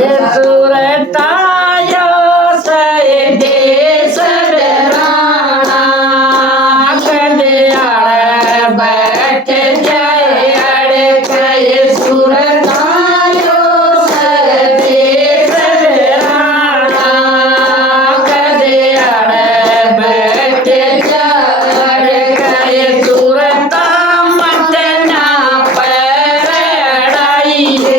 सुरतायो सय देश राणा कल्याण बैठ जाए अड़कय सुरतायो सय देश राणा कल्याण बैठ जाए अड़कय सुरता मतना परड़ाइए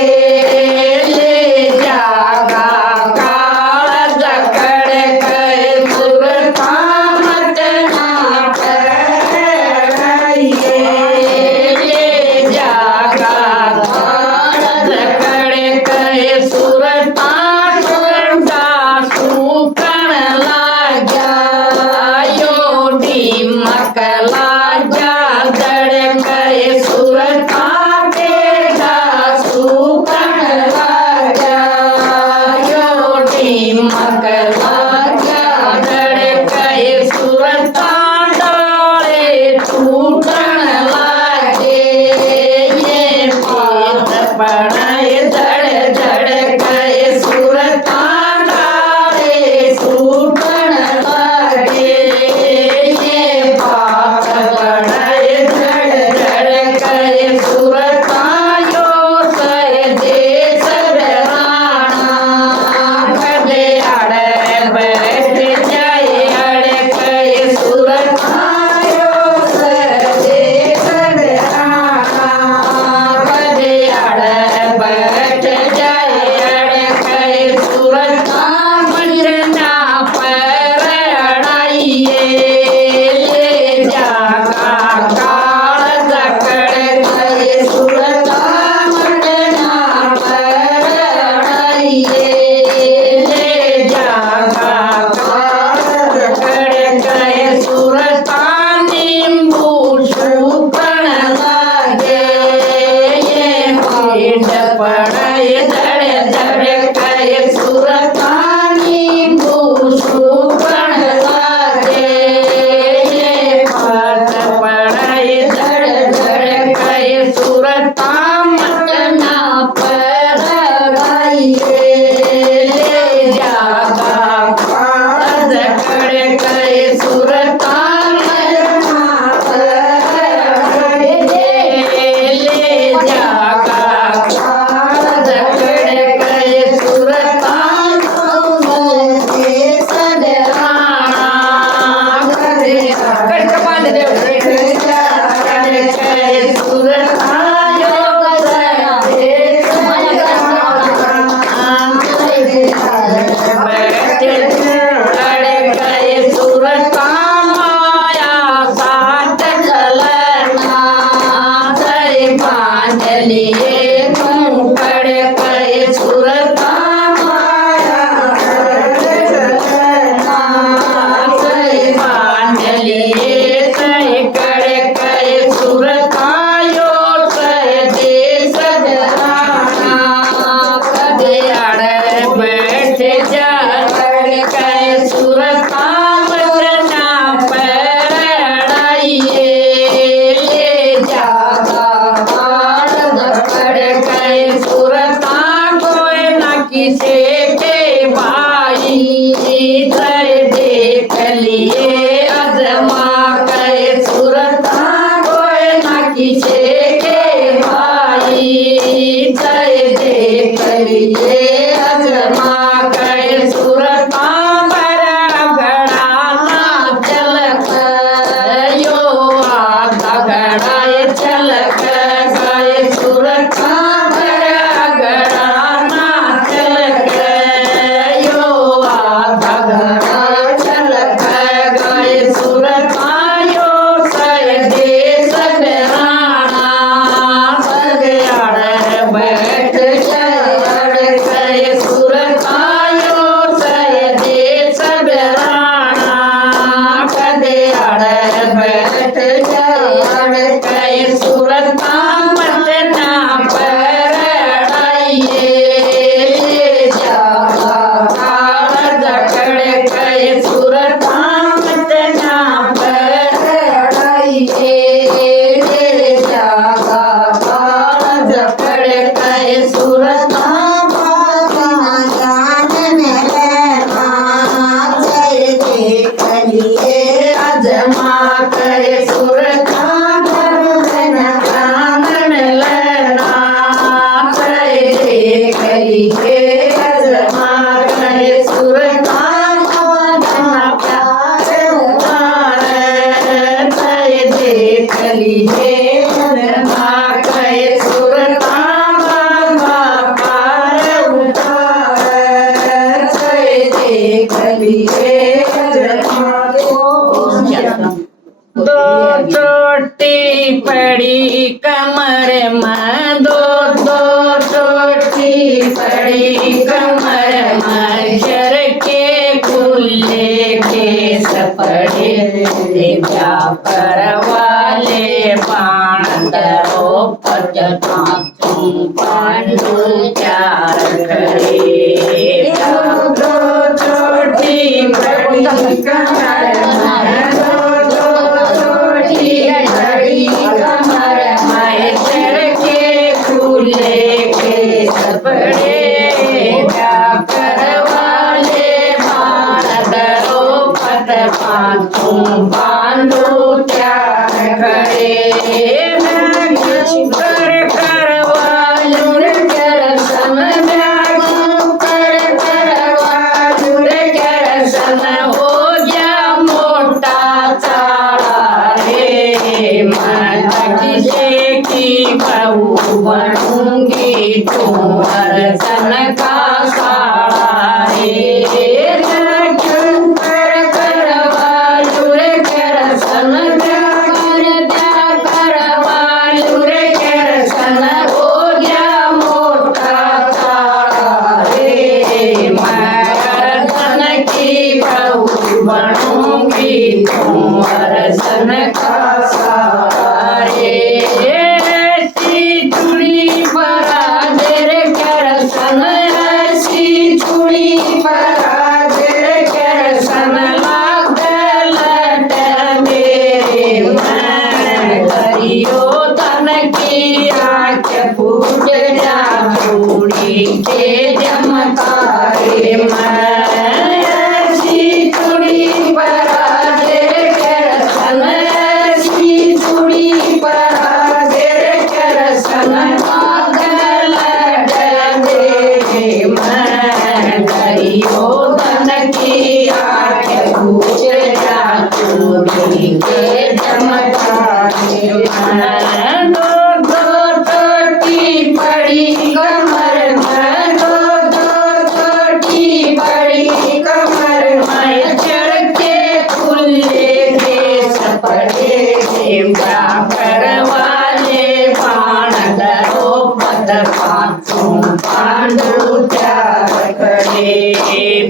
बैठ जाए सुरतायो हे अजमा करे सुरता देख लीजिए अजमा करे सुरता पार उतार देख लीजिए दो चोटी पड़ी कमर में दो चोटी पड़ी कमर में शर के खुले केस पड़े व्यापर वाले बाण दरो पद तुम पांडु चार खड़े दो चोटी पड़ी कमर में तुम पांडु त्याग खड़े कर करवालुर करसन करवालुर करसन हो गया मोटा चाला रे मैं किसे की बहू बनूंगी तुम अर्चन का साड़ा रे बनूंगी तुम अर्चन का सारे ऐसी चूड़ी बरादर करसन ऐसी चूड़ी बरादर करसन लागलट मेरे मैं करियो तन की आँख फूट जा चूड़ी के चमकारे मैं पांडु त्याग खड़े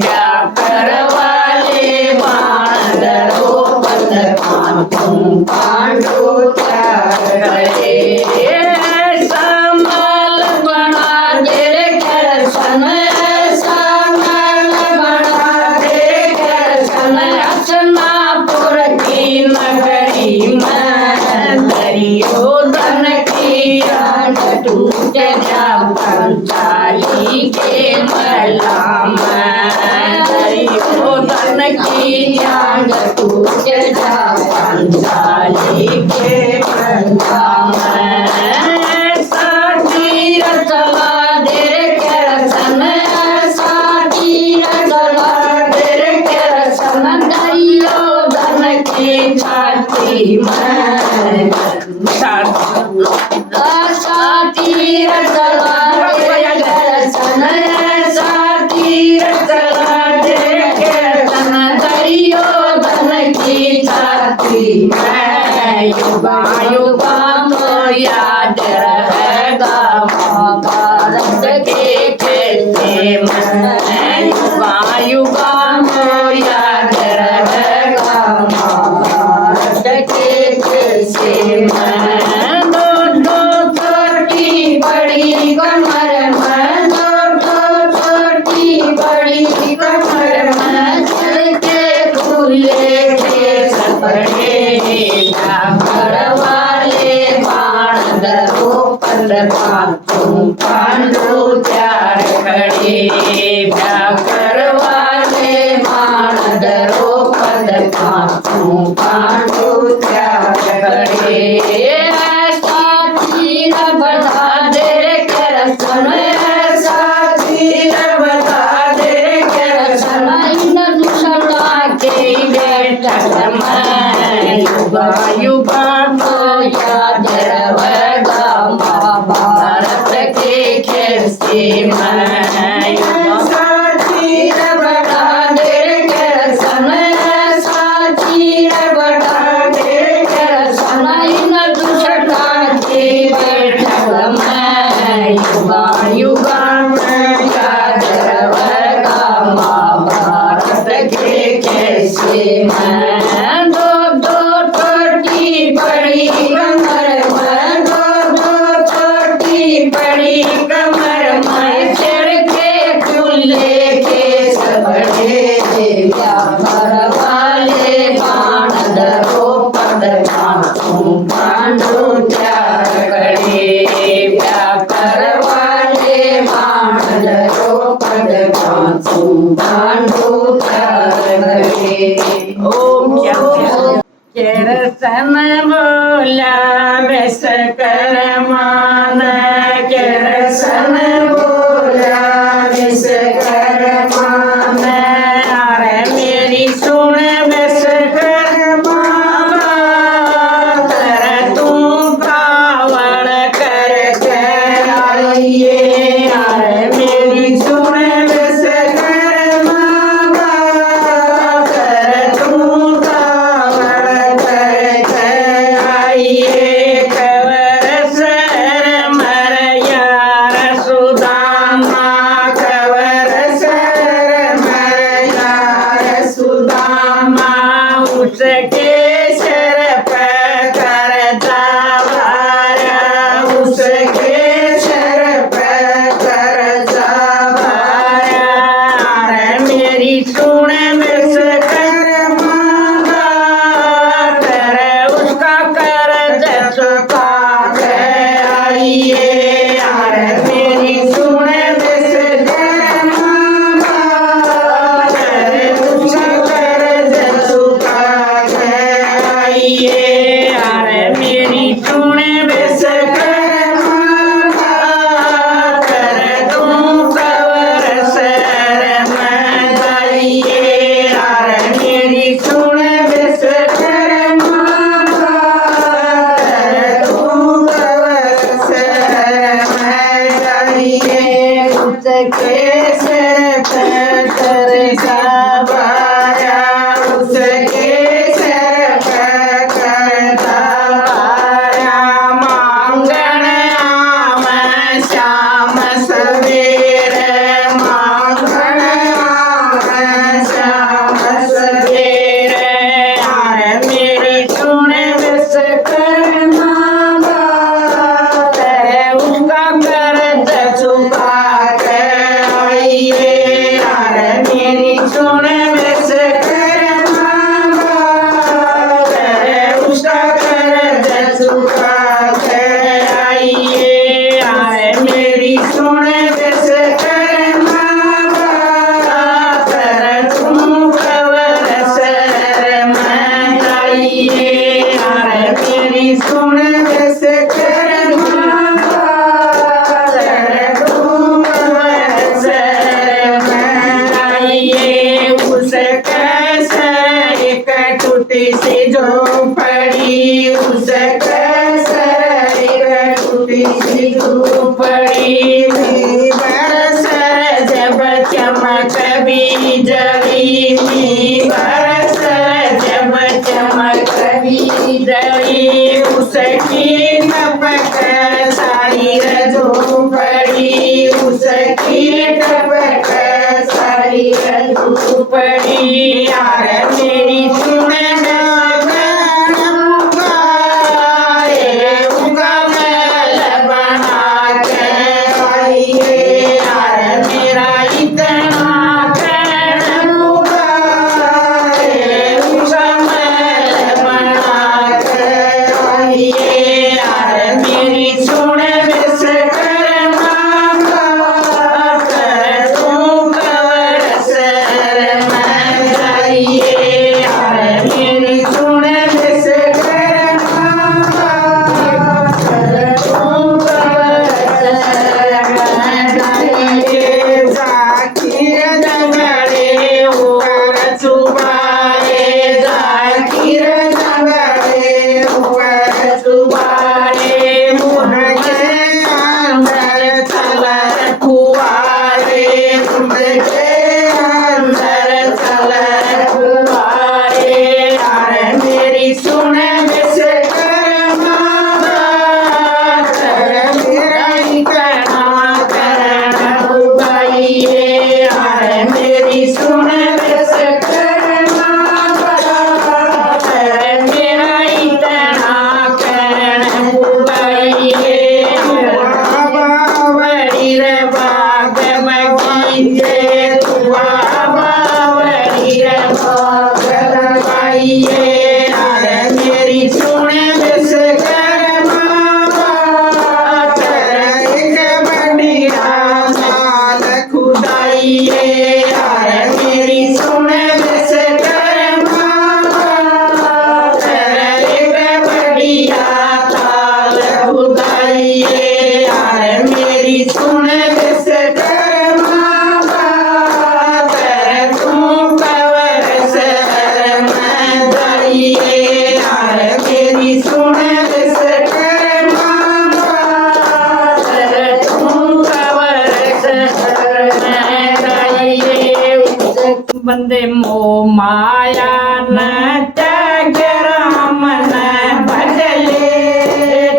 व्याकर वाले बाण दरो पद तुम पांडु त्याग खड़े समल बना दे करसन समल बना दे करसन हसनापुर की नगरी में दरियो धन की टूट जा पंचाली के मला दरियो धन की जान टूट जा पंचाली के मला साथी रचला दे करसन साथी रचला दे करसन दरियो धन की छाती में साथी रचला युगा युगा याद रहेगा महाभारत के खेलने में युगा युगा याद रहेगा महाभारत के खेलने में दो छोटी बड़ी कमर में दो छोटी बड़ी कमर में चलते खुले के सपड़े वाले बाण दरो पद तुम पांडु त्याग खड़े व्याकर वाले बाण दरो पद तुम पांडु त्याग खड़े साथी बता दे करसन साथी पद पांचों पांडु चार घड़े। ओम शांति। केरसन बोला बेस कर मान, केरसन बोला विष कर मान, अरे मेरी सुन बेस कर मान, कर तू कावड़ कर आइए अरे मेरी सुन बेस कर मान, कर तू कावड़ कर आइए कवर सर मर यार सुदामा, कवर सर मर यार सुदामा, उसके सर पर करता भारा, उसके सर पर कर भारा, अरे मेरी सुन मिस कर मांगा, कर उसका कर्ज चुका के आइए, अरे मेरी सुन मिस कर मांगा, कर उसका कर्ज चुका के आइए, अरे मेरी सुन मिस कर मांगा, कर तुम कवर सर में जाइए, अरे मेरी सुन मिस कर मांगा, कर तुम कवर सर में जाइए, उसके सर पर करता भारा, उसके सर पर करता भारा, मांगण आम श्याम सवेरे, मांगण आम श्याम सवेरे, अरे मेरी सुन विस कर मांगा, तेरे उसका कर्ज चुका के आइए, अरे मेरी सुन विस कर मांगा, तेरे उसका कर्ज चुका के आइए, अरे मेरी सुन विस कर मांगा, कर तुम कवर सर में जाइए, अरे मेरी सुन विस कर मांगा, कर तुम कवर सर में जाइए, उसके सर एक टूटी सी झोपड़ी, उसके सर एक टूटी सी झोपड़ी, बरस जब चमक बिजली, बरस जब चमक बिजली, उसकी टपक सारी झोपड़ी, उसकी टपक सारी झोपड़ी, यार मेरी सुन बना के आइए, यार मेरा इतना बना के आइए, यार मेरी सुन विस कर मांगा, कर तू कवर सर में जाइए, यार मेरी सुन विस कर मांगा, कर तू कवर सर में जाइए, जाकिर जंगले ऊपर सुबारे, जाकिर जंगले ऊपर सुबारे, मुनके अंदर चल फुआरे, मुनके अंदर चल फुआरे, अरे मेरी सुन विस कर मांगा, कर मेरा इतना करना उबाइए, अरे मेरी सुन विस कर मांगा, कर मेरा इतना करना उबाइए, बावड़ी रे बाग बगीचे, बावड़ी रे बाग लगाइए, अरे मेरी सुन विस कर मांगा, कर एक बड़ी राम खुदा लगाइए यार मेरी सुन विश्वकर्मा एक बढ़िया ताल बुझाइए यार मेरी सुन विश्वकर्मा तू कवर शहर में जाइए यार मेरी सुन विश्वकर्मा तू कवर शहर में जाइए बंदे मो माया न त्याग राम न भजले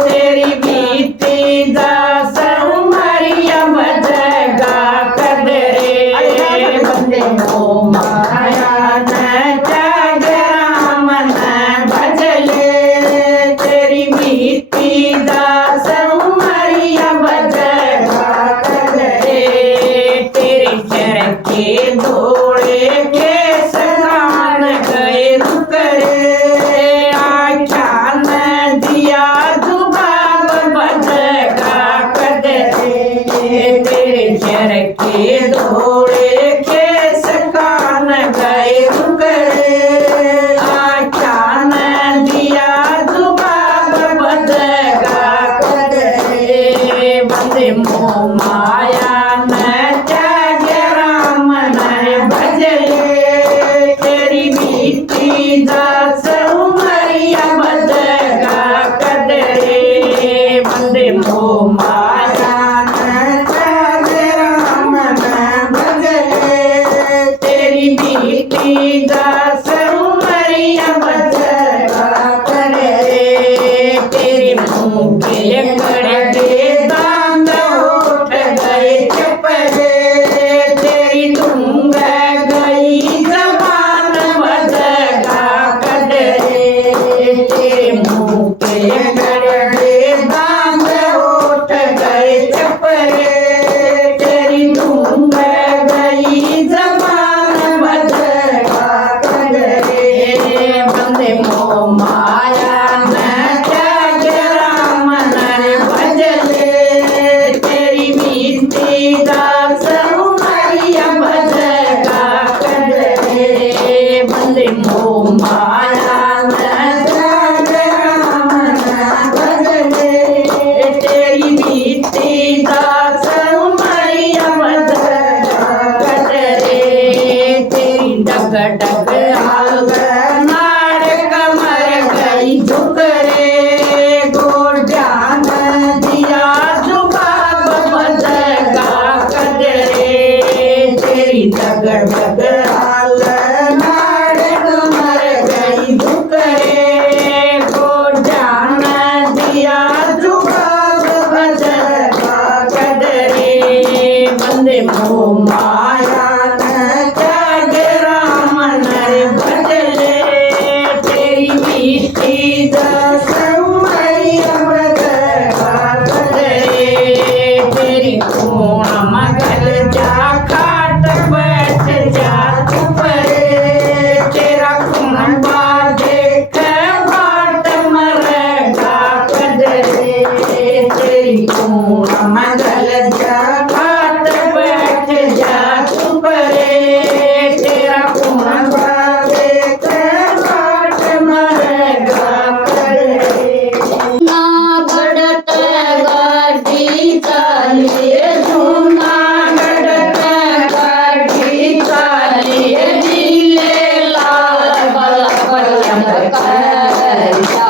तेरी बीती दास उमरिया बजगा कदरे बंदे मो माया न त्याग राम न भजले तेरी बीती दास उमरिया बजगा कदरे तेरे चर के दौड़े के सगान गए रुकरे आख्यान दिया जुबाब बजगा कदरे तेरे चर के दौड़े के सगान गए रुकरे आख्यान दिया जुबाब बजगा कदरे बंदे मो माया न त्याग राम न भजले तेरी बीती दास उमरिया बजगा कदरे बंदे मो माया न त्याग राम न भजले तेरी बीती दास उमरिया बजगा कदरे तेरे मुंह के कड़े दांत उठ गए चपरे तेरी दूंग गई जबान बजगा कदरे तेरे मुंह के कड़े दांत उठ गए चपरे तेरी दूंग गई जबान बजगा कदरे बंदे मो माया न त्याग राम न भजले तेरी बीती दास उमरिया बजगा कदरे बंदे मो माया न त्याग राम न भजले तेरी बीती दास उमरिया बजगा कदरे तेरी डग डग हाल नाड़ कमर गई झुकरे गोड्यान दिया जुबाब बजगा कदरे तेरी डग डग हाल नाड़ कमर गई झुकरे गोड्यान दिया जुबाब बजगा कदरे बंदे मो माया न त्याग राम न भजले तेरी बीती दास उमरिया बजगा कदरे तेरी पूर्ण मगल जा खाट बैठ जा चुपरे तेरा खून बाजे के बाट मरेगा कदरे तेरी पूर्ण मगल जा खाट बैठ जा चुपरे तेरा खून बाजे के बाट मरेगा कदरे ना बढ़त गाड़ी चलिए जूनागढ़ गाड़ी चालिए नीले लाल बल चमकैया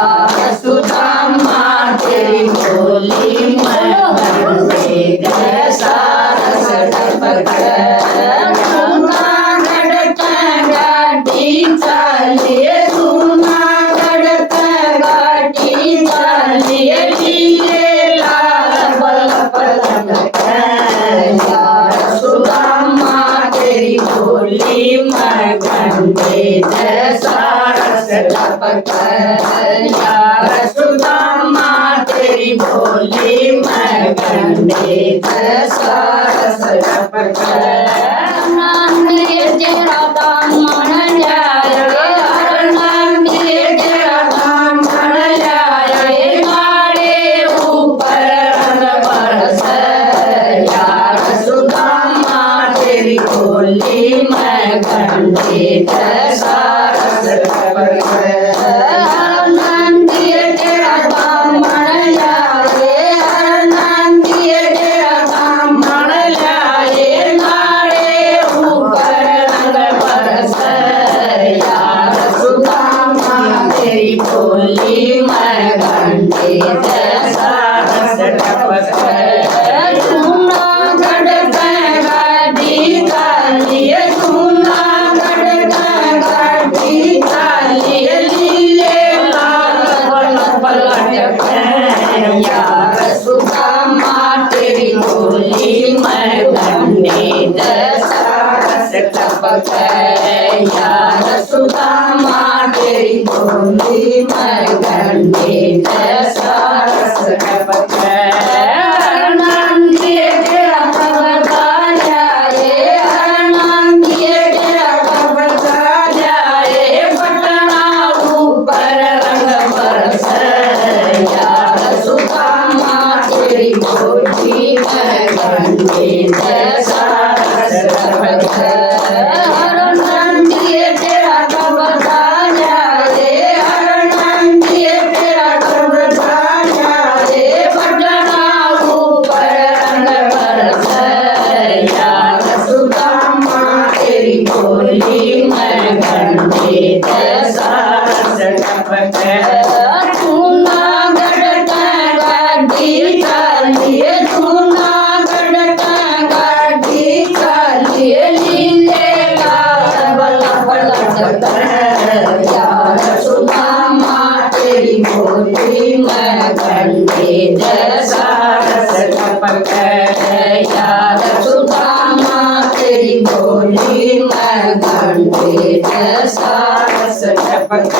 सुदामा तेरी बोली मन में जैसा रस जूनागढ़ गाड़ी चालिए जूनागढ़ गाड़ी चालिए नीले लाल बल चमकैया सुदामा तेरी बोली मन में जैसा रस टपकैया सुदामा तेरी बोली मैं गंडे जैसा रस टपकैया तेरा दाम मन जाए तेरा दामन जाए मारे ऊपर रंग बरस यार सुदामा तेरी तेरी बोली मैं खंडित सारस नंदिए तेरा बामण लाए हर नंदिए तेरा मन लाए नारे ऊपर रंग बरस यार सुदामा तेरी बोली मैं खंडित सारस टपक जूनागढ़ का गाड़ी चालिए जूनागढ़ का गाड़ी चालिए लीले लाल पलट यार सुदामा तेरी बोली मैं खंडित सारस टपक यार सुदामा तेरी बोली मैं खंडित सारस टपक नंदिए तेरा भगवान जाए नंदिए तेरा भगवान जाए पटना ऊपर रंग बरस यार सुदामा तेरी बोली मैं खंडित सारस टपक नंदिए तेरा भगवान जाए हर नंदिए तेरा भगवान जाए पटना ऊपर रंग बरस यार सुदामा तेरी बोली मैं खंडित सारस टपक जूनागढ़ का गाड़ी चालिए जूनागढ़ का गाड़ी चालिए लीले लाल पलट यार सुदामा तेरी बोली मैं खंडित सारस टपक यार सुदामा तेरी बोली मैं खंडित सारस टपक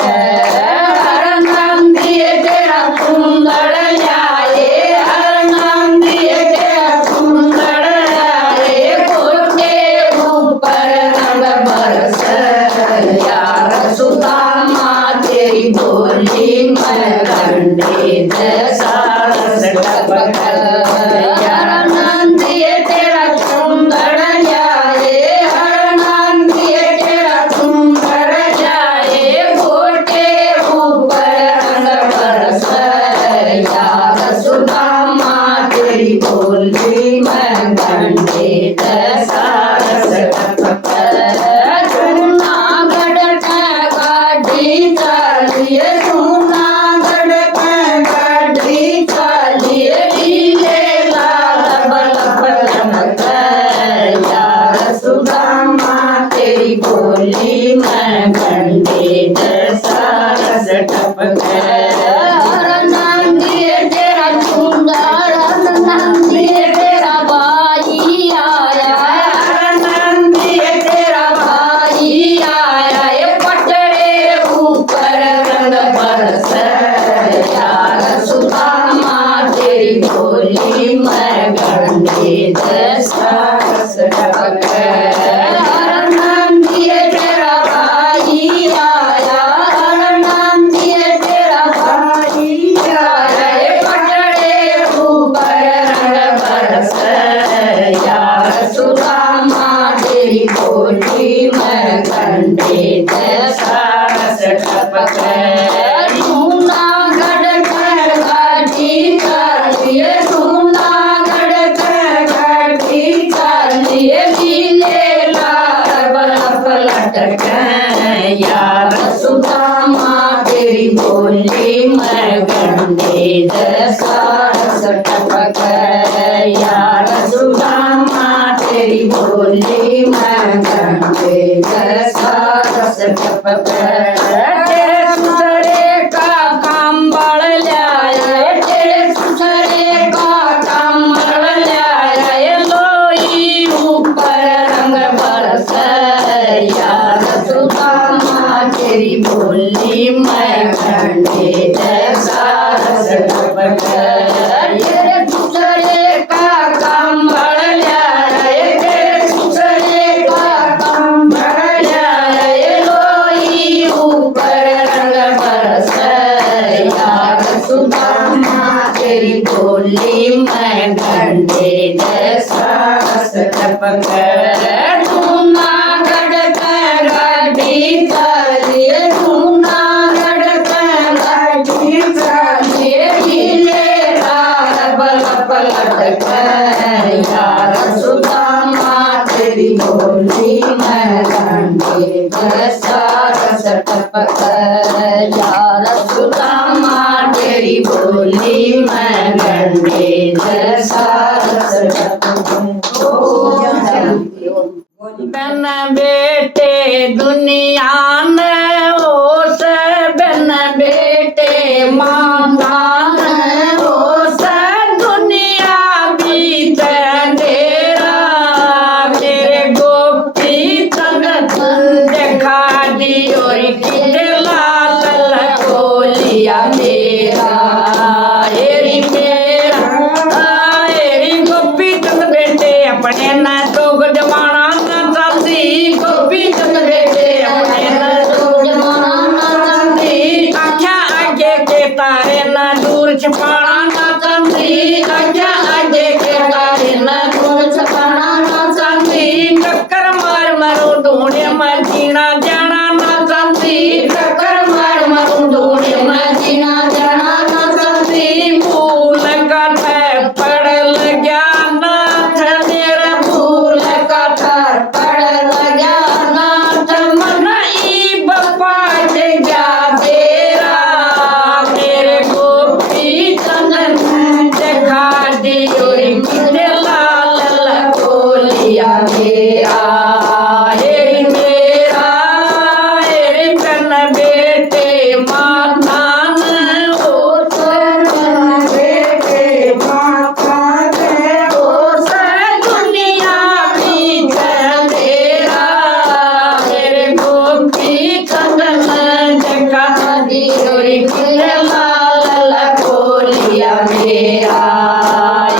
नंदिए तेरा सुंदर जाए हर नंदिए तेरा सुंदर जाए कोटे ऊपर रंग बरस यार सुदामा तेरी बोली मैं खंडित सारस टपक यार नंदिए तेरा सुंदर जाए हर नंदिए तेरा सुंदर जाए कोटे ऊपर रंग बरस यार सुदामा तेरी बोली मैं खंडित सारस टपक जूनागढ़ का गाड़ी चालिए जूनागढ़ का गाड़ी चालिए लीले लाल पलट यार सुदामा तेरी बोली मैं खंडित सारस टपक नंदिए तेरा सुंदर नंदिए तेरा भाई आया नंदिए तेरा भाई आया ये पटड़े ऊपर रंग बरस यार सुदामा तेरी बोली मैं खंडित सारस टपक नंदिए तेरा भाई आया नंदिए तेरा भाई आया ये पटड़े ऊपर रंग बरस यार सुदामा तेरी बोली मैं खंडित सारस टपक जूनागढ़ का गाड़ी चालिए जूनागढ़ का गाड़ी चालिए लीले लाल पलट यार सुदामा तेरी बोली मैं खंडित सारस टपक यार सुदामा तेरी बोली मैं खंडित सारस टपक तेरे सुसरे का काम बढ़ जाए तेरे सुसरे का काम बढ़ जाए लोई ऊपर रंग बरस यार सुदामा तेरी बोली मैं खंडित सारस टपक तेरे सुसरे का काम बढ़ जाए तेरे सुसरे का काम बढ़ जाए लोई बोली मैं गंगे जैसा रस टपका रसुदामा तेरी बोली मैं गंगे जैसा रस बन बेटे दुनिया में ओस बन बेटे माता में ओस दुनिया बीत अंधेरा मेरे गोपी तन देखा दी और किते लाल लकोलिया मेरा एरी मेरा एरी गोपी तन बेटे अपने न तो जमाना गोपी चंद बेटे अपने न तो जमाना न चंदी आख्या आगे के तारे न दूर छपाना न चंदी आख्या आगे के तारे न दूर छपाना न चंदी टक्कर मार मारो ढूंढे मैं जीना जाना न चंदी टक्कर मार मारो ढूंढे मैं जीना जाना न चंदी फूल का पड़ लगा नाथ मेरा फूल का पड़ लगा नाथ मन ई बप्पा जगा तेरा मेरे गोपी चंदन देखा दी और किते लाल लकोलिया मेरा हेरी मेरा हेरी कन बेटे माता न ओ कन बेटे माता ने ओ दुनिया बीच अंधेरा मेरे गोपी चंदन जगा दी और किते लाल लकोलिया मेरा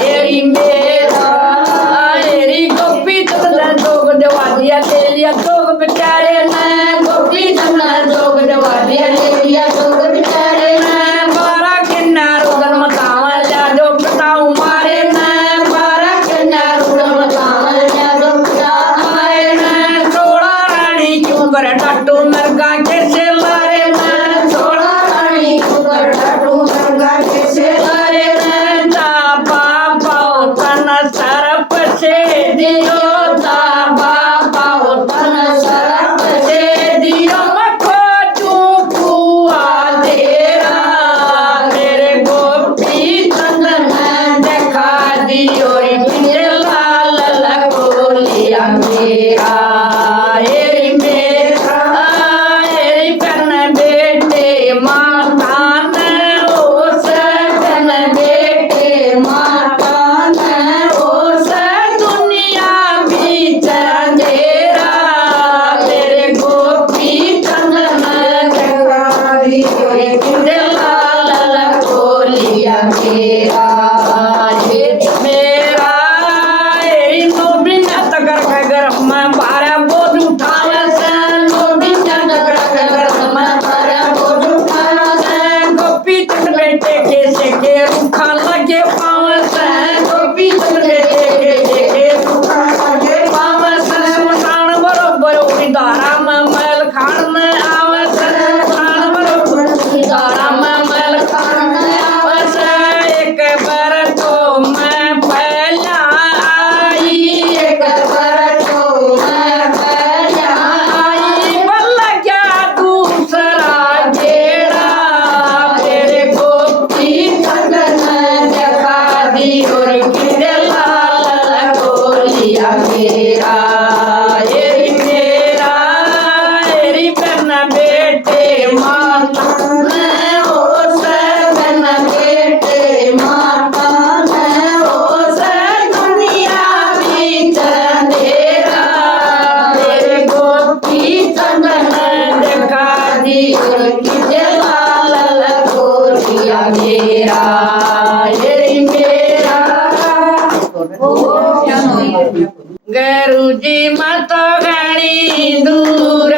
एरी मेरा एरी गोपी चंदन जोग जवा दिया ले लिया जोग बेचारे ने गोपी चंदन जोग जवा दिया ले लिया जोग बेचारे ने बारा किन्नारो जन्म तावल जा जो बताऊं मारे ने बारा किन्नारो जन्म तावल जा जो बताऊं मारे ने सोड़ा रानी क्यों कर टट्टू मरगा कैसे लारे ने सोड़ा रानी क्यों कर टट्टू मरगा कैसे लारे ने तापा पाओ तन सरप से दियो तापा पाओ तन सरप से दियो मखो चूपुआ तेरा मेरे गोपी चंदन देखा दियो किते लाल लकोलिया मेरा एरी मेरा एरी कन बेटे माता न ओस कन बेटे माता न ओस दुनिया बीच अंधेरा मेरे गोपी चंदन देखा दी और किते लाल लकोलिया मेरा मेरा एरी नो बिना तकर खगर मैं बारा बोझ उठावे से नो बिना तकर खगर मैं बारा बोझ उठावे से गोपी चंद बेटे के रूखा लगे पावे से गोपी चंद बेटे के रूखा लगे पावे से मसान बरोबर उड़ी धारा में मैल खान में आवे से मसान बरोबर उड़ी धारा में मैल खान में आवे से एक बार तो मैं पहला आई एक बार तो मैं पहला आई बल्ला क्या दूसरा गेड़ा मेरे गोपी चंदन देखा दी और किते लाल लकोलिया मेरा एरी मेरा एरी बन बेटे माता ने ओस बन बेटे माता ने ओस दुनिया बीच अंधेरा मेरे गोपी चंदन देखा दी और किते लाल लकोलिया मेरा एरी मेरा गरु जी मत घणी दूर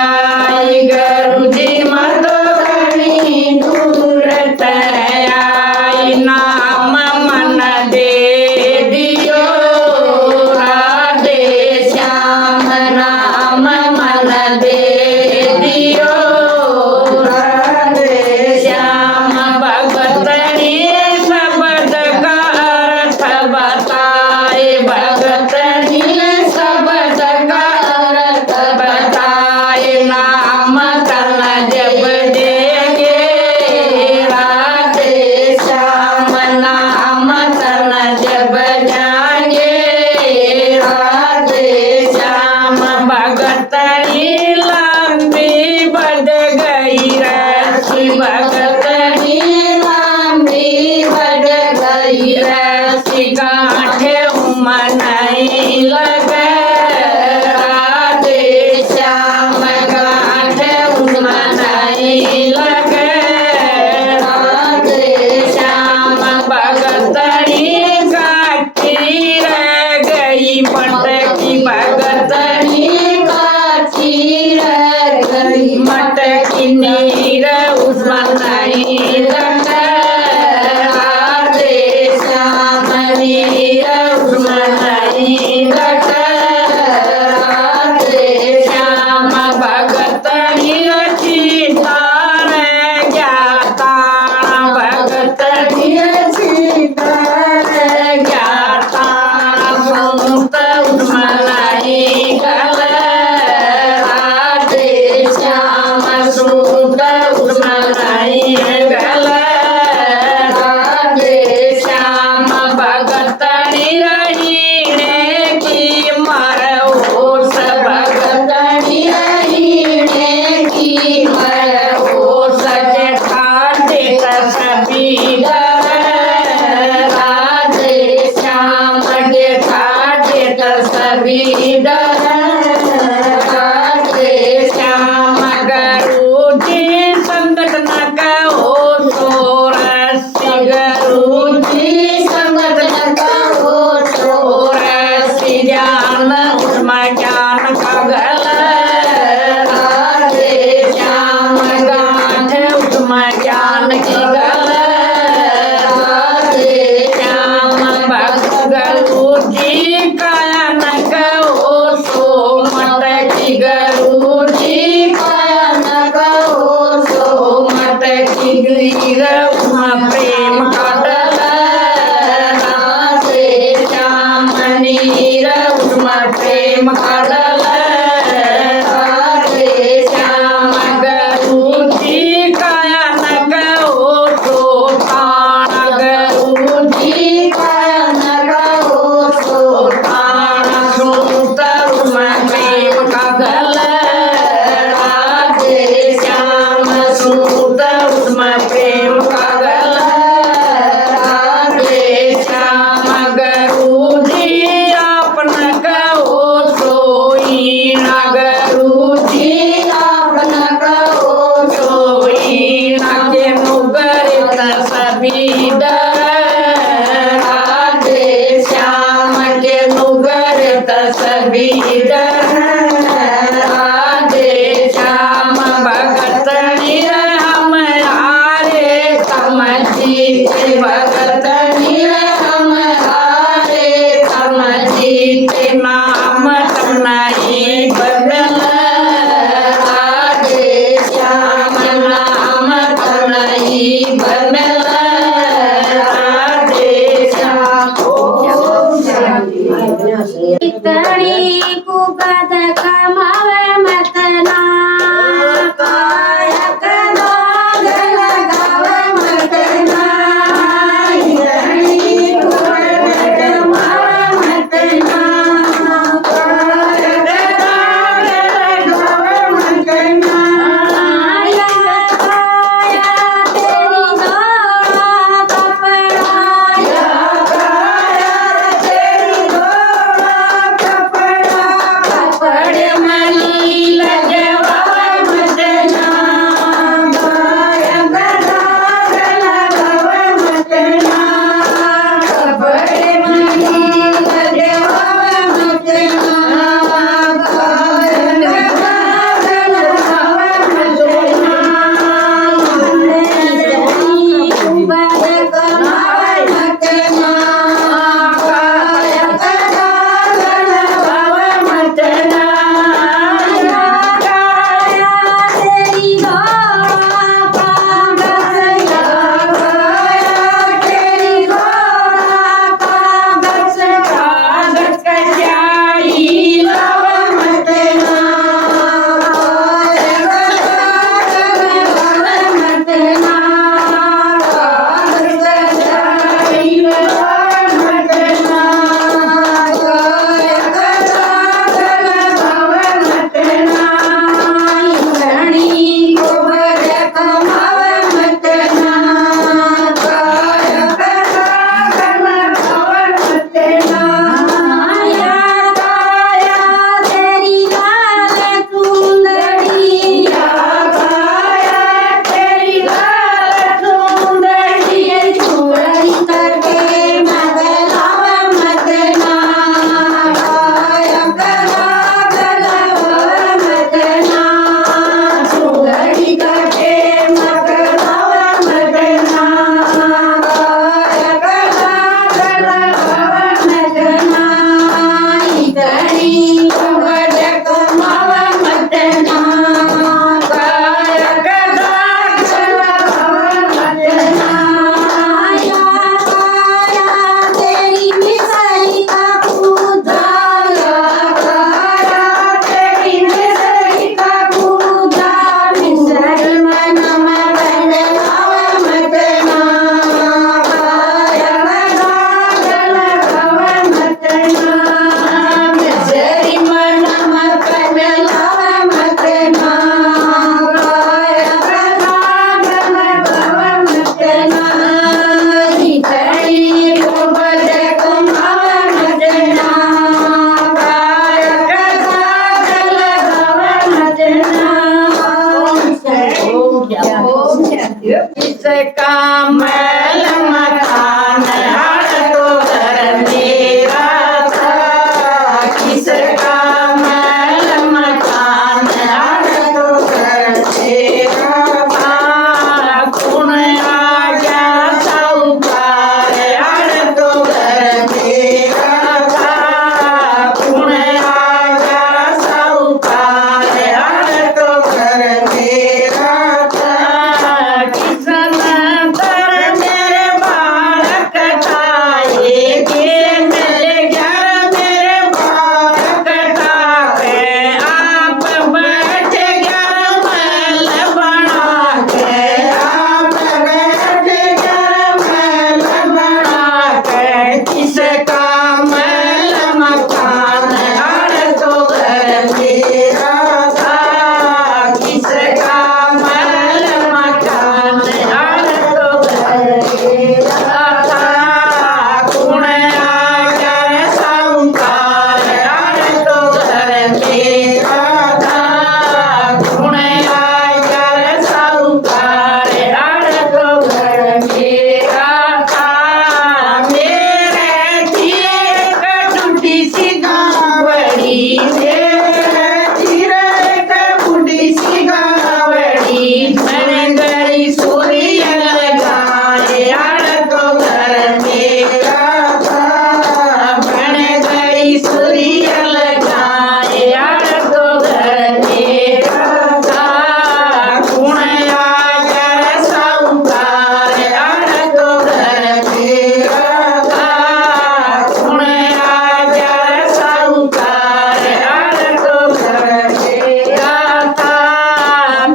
आई गरु जी मत घणी दूर आई नाम मन दे दियो राधे श्याम नाम मन दे दियो राधे श्याम भगतनी शब्द का अर्थ बताए भगतनी शब्द भगतनी लंबी बढ़ गई रस्सी भगतनी लंबी बढ़ गई रस्सी गांठे उमनाई लगे राधे श्याम गांठे उमनाई लगे राधे श्याम भगतनी काटी रह गई मटकी भगतनी काची रह गई मटकी नीर उमनाई लगे राधे श्याम नीर उमनाई लगे राधे श्याम भगतनी सीतार ज्ञाता भगतनी सीतार ज्ञाता सूत उमनाई गले राधे श्याम सूत उमनाई गले राधे श्याम भगतनी रहीने की मरहोस भगतनी रहीने की मरहोस के ठाटे सभी राधे श्याम के ठाटे सभी राधे श्याम गुरु जी संगत न कहो सोरसी गुरु जी संगत न कहो सोरसी ज्ञान उसमें ज्ञान का गल राधे श्याम गांठ उसमें ज्ञान की गल राधे श्याम भक्त गुरु जी काया न कहो सो मटकी गुरु जी काया न कहो सो मटकी गिर उमा प्रेम का डल राधे श्याम नीर उमा प्रेम का डल राधे श्याम गुरु जी काया न कहो सो ताण गुरु जी काया न कहो सो ताण सूत उमा प्रेम का गल राधे श्याम सूत उमा प्रेम का गल राधे श्याम गुरु जी आपन कहो सोई ना गुरु जी आपन कहो सोई ना के नुगरित सभी डर राधे श्याम के नुगरित सभी डर राधे श्याम भगतनी हमारे समझीते भगतनी हमारे समझीते नाम तमनाई बदल राधे श्याम नाम तमनाई बदल राधे श्याम इतनी कुबद कमावे मतना कायक नाग लगावे मतना इतनी कुबद कमावे मतना कायक नाग लगावे मतना या काया तेरी गोरा कपड़ा या काया तेरी गोरा कपड़े में किसका महल मकान आड़ तो घर मेरा था, किसका महल मकान आड़ तो घर मेरा था, कौन आ गया साहूकार आड़ तो घर मेरा था, कौन आ गया साहूकार आड़ तो घर मेरा था, किसन तर मेरे बाल कटाए के मिल गया मेरे बाल कटा के, आप बैठ गया महल बना के, आप बैठ गया महल बना के, किसका महल मकान आड़ तो घर मेरा था, किसका महल मकान आड़ तो घर मेरा था, कौन आ गया साहूकार आड़ तो घर मेरा था, कौन आ गया साहूकार आड़ तो घर मेरा था, मेरे धीरे एक टूटी सी गावड़ी, मेरे धीरे एक टूटी सी गावड़ी, बन गई सूर्य लगाए आड़ तो घर मेरा था, बन गई सूर्य लगाए आड़ तो घर मेरा था, कौन आ गया साहूकार आड़ तो घर मेरा था, कौन आ गया साहूकार आड़ तो घर मेरा था,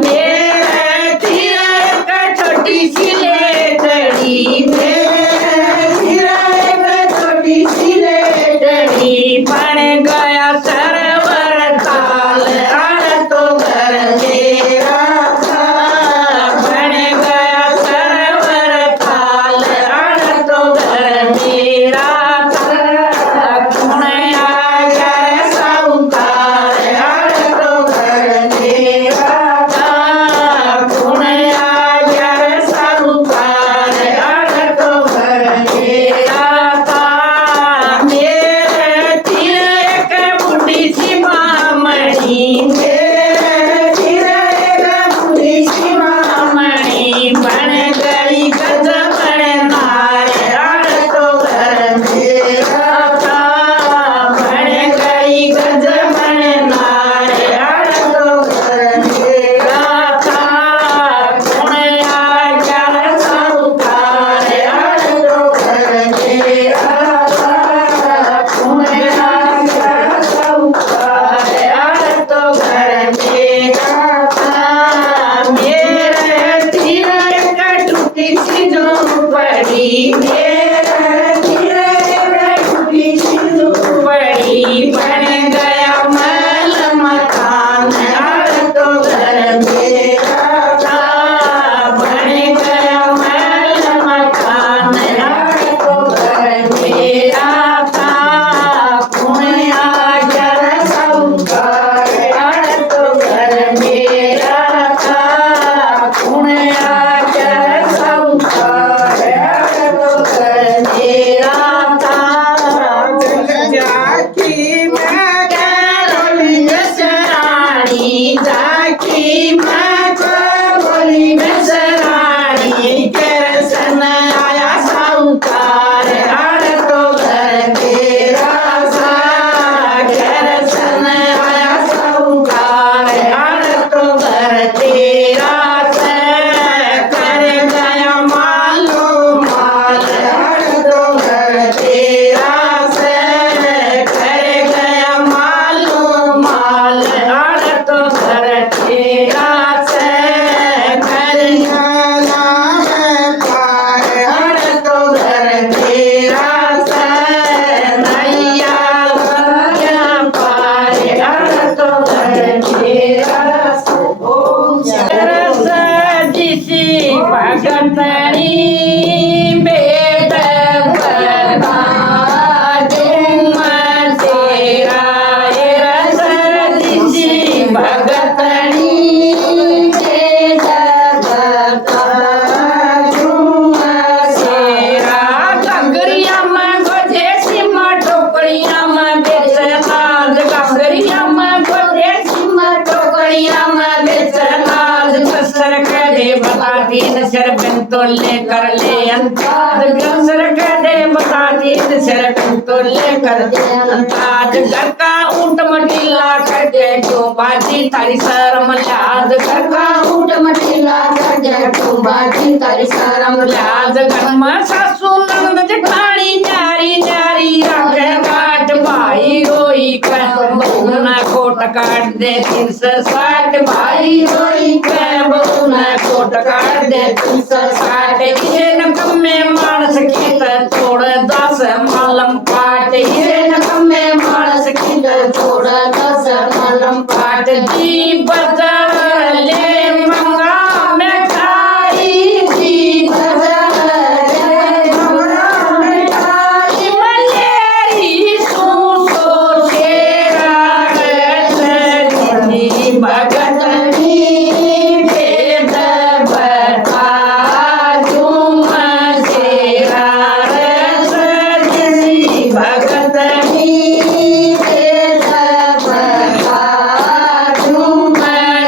मेरे धीरे एक छोटी सी लेटड़ी, मेरे धीरे एक छोटी सी लेटड़ी, बन गया सरवर ताल आड़ तो घर मेरा था, बन गया सरवर ताल आड़ तो घर मेरा था, कौन आ गया साहूकार आड़ तो घर मेरा था, कौन आ गया साहूकार आड़ तो घर मेरा था, मेरे धीरे एक बुढ़ी सी मामड़ी, मेरे धीरे एक बुढ़ी सी मामड़ी, बन गई गजब नार आड़ तो घर मेरा था, बन गई गजब नार आड़ तो घर मेरा था, कौन आ गया साहूकार आड़ तो घर मेरा था, कौन आ गया साहूकार आड़ तो घर मेरा था, मेरे धीरे एक टूटी सी झोंपड़ी, मेरे धीरे एक टूटी सी झोंपड़ी, बन गया महल मकान आड़ तो घर मेरा था, बन गया महल मकान आड़ तो घर मेरा था, कौन आ गया साहूकार आड़ तो घर मेरा था, कौन आ गया साहूकार आड़ तो घर मेरा था, जाकी मैं बोली बेसरानी, जाकी मैं बोली बेसरानी, कैसन आया साहूकार आड़ तो घर मेरा था, कैसन आया साहूकार आड़ तो घर तेरा से, कर गया मालो माल आड़ तो घर तेरा से, कर गया मालो माल आड़ तो घर तेरा टोले कर ले अंताज ग्रसर कदे बता दीद सर टोले कर दे अंताज घर का ऊंट मटीला कर दे क्यों बाजी तारी शर्म लाज घर का ऊट मटीला कर दे तू बाजी तारी शर्म लाज घर में सासू नंद जेठानी न्यारी न्यारी राखे काट भाई रोई कर बहू ना कोट काट दे 360 भाई रोई कर बहू ना कोट काट दे 360 ये नकम में मानस की तोड़ 10 मालम पाट ये नकम में मानस की छोड़ 10 मालम पाट दी बदल ले मंगा में खाई दी मलेरी सूसो शेरा भगतनी भेद बता झूम शेरा सजनी भगतनी भेद बता झूम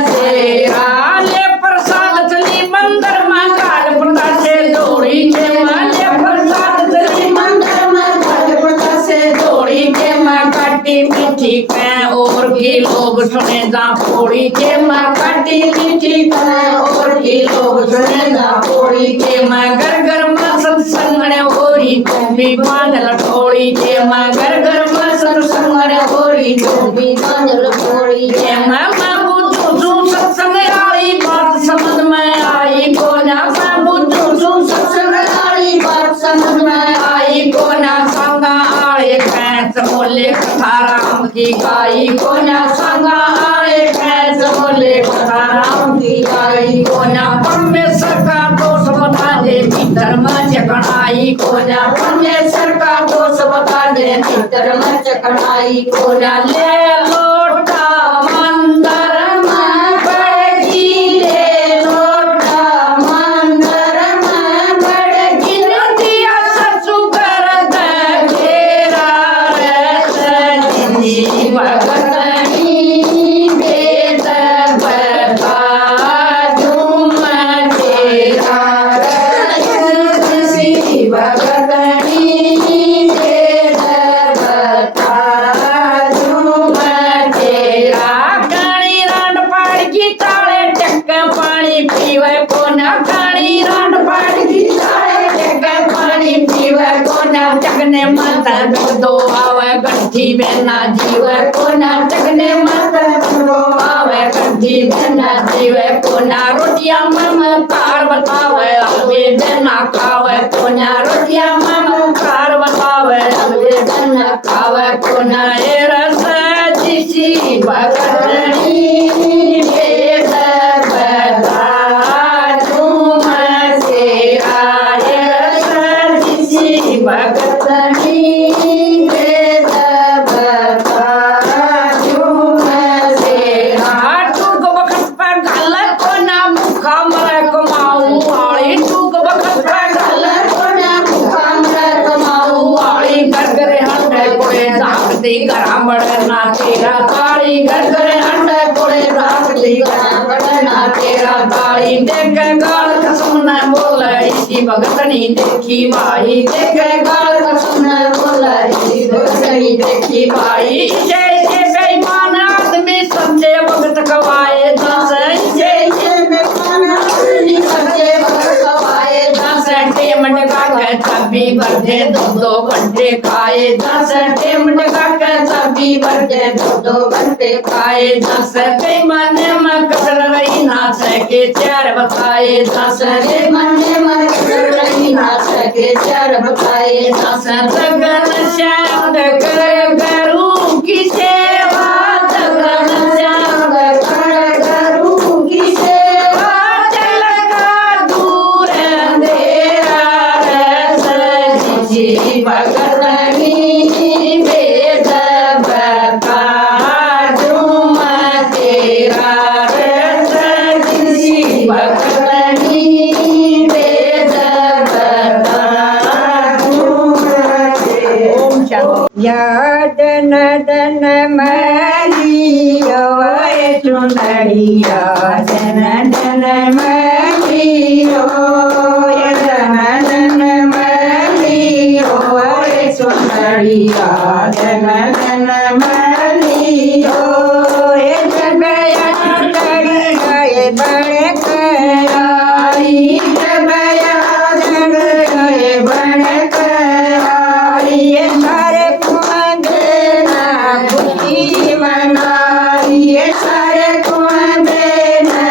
शेरा ले प्रसाद चली मंदिर में काल पुंडा से दौड़ी के माले प्रसाद चली मंदिर में कालपुटा से दौड़ी के माँ काटी मीठी के और की लोग सुने जा फोड़ी के माँ काटी मीठी के और की लोग सुने जा फोड़ी के माँ घर घर में सत्संग ने होरी तो भी बांधल ठोड़ी के माँ घर घर में सत्संग ने होरी तो भी बांधल फोड़ी के माँ बुद्धू सत्संग आई बात समझ में आई कोना मैं बुद्धू सत्संग संगलाड़ी बात समझ में आई कोना संगा आए कैस बोले कथा राम की गाई कोना संगा आए कैस बोले कथा राम की गाई कोना परमेश्वर का दोष बता दे भीतर में चकनाई कोना परमेश्वर का दोष बता दे भीतर में चकनाई कोना ले लोटा मंदिर में बड़गी ले लोटा मंदिर में बड़गी दिया ससुर दे घेरा सजनी भगतनी भेद बता झूम तेरा सजनी भगतनी भेद बता झूम तेरा काली रांड पाड़ की ताले टक पानी पीवे कोना काली रांड पाड़ की ताले टक पानी पीवे कोना टकने माता दो आवे गंठी बेना जीवे कोना टकने माता दो आवे गंठी बेना जीवे कोना रोटियां मम कार बतावे अलवे बेना खावे कोना रोटियां मम कार बतावे अलवे बेना खावे कोना ए रस जिसी भगतनी भेद बता झूम तेरा ए रस जिसी भगतनी भेद बता झूम तेरा टूक बखत पर घाल कोना मुखा मर कमाऊ वाली टूक बखत पर घाल कोना मुखामर कमाऊ वाली गरगरे हंडे कोड़े दागती गरामड़ ना तेरा ताड़ी गरगरे हंडे कोड़े दागती गरामड़ ना तेरा ताड़ी देख गाल कसम न बोले इसी भगतनी देखी माई देख गाल कसम न बोले इसी भगतनी देखी माई इसे इसे बेईमान आदमी समझे वक्त कवाए दस इसे इसे बेईमान आदमी समझे वक्त कवाए 10 टेमट का तभी बरदे 2 घंटे खाए 10 टेमट का तभी बरदे 2 घंटे खाए 10 बेईमान में कसर रही ना सके 4 बताए 10 मन में कसर रही ना सके 4 बताए 10 लगन श्याम कर करूं की सेवा लगन श्याम कर करूं की सेवा चल का दूर अंधेरा सजी भगतनी भेद बता झूम तेरा सजी भगतनी भेद बता झूम याद नदन मलियो चुनरिया नदन मलियो सुंदरिया जन जन मलियो ये जबया चढ़ गए बड़े कराई जबया चढ़ गए बड़े कराई ये सारे कुआं देना खुशी मनाई ये सारे कुआं देना